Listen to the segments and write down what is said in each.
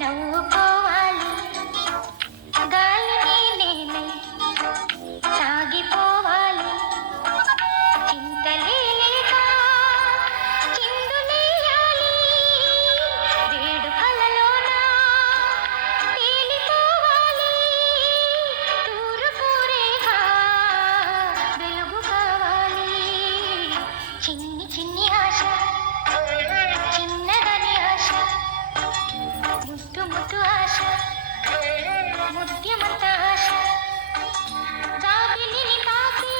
నవ్వుకోవాలి గాలిని నేనై సాగిపోవాలి చింతలే లేక చిందులేయాలి వేడుకలలోన తేలిపోవాలి తూర్పు రేఖ వెలుగు కావాలి చిన్ని చిన్ని ఆశ చిన్నదని ఆశ ముద్దు ముద్దు ఆశ ముద్యమంత ఆశ జాబిలిని తాకి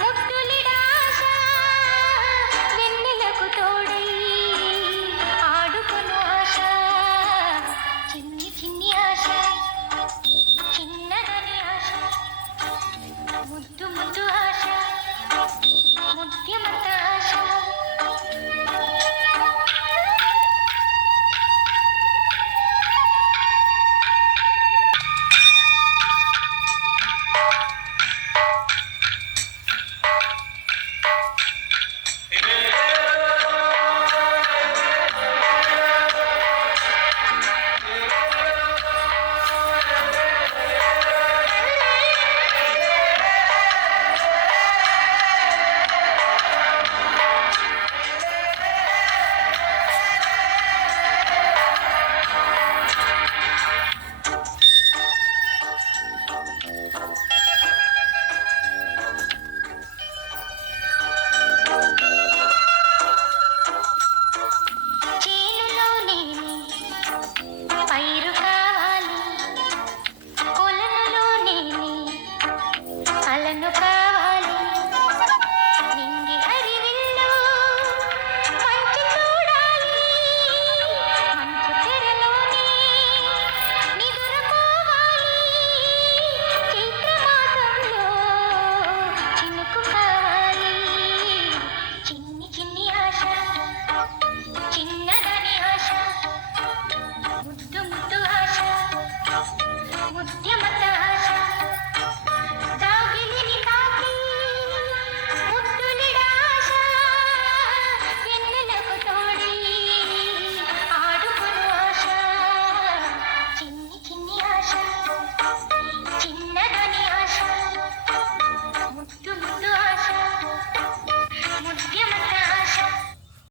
ముద్దులిడాశ వెన్నెలకు తోడై ఆడుకొను ఆశ చిన్ని చిన్ని ఆశ చిన్నదని ఆశ ముద్దు ముద్దు ఆశ ముద్యమంత ఆశ చేనులో నేనే పైరు కావాలి కొలనులో నేనే అలను కావాలి నింగి హరివిల్లు మంచు చూడాలి మంచు తెరలోనే నిదురపోవాలి చైత్రమాసంలో చినుకు కావాలి చిన్ని చిన్ని ఆశ చిన్నదని ఆశ ముద్దు ముద్దు ఆశ ముద్యమంత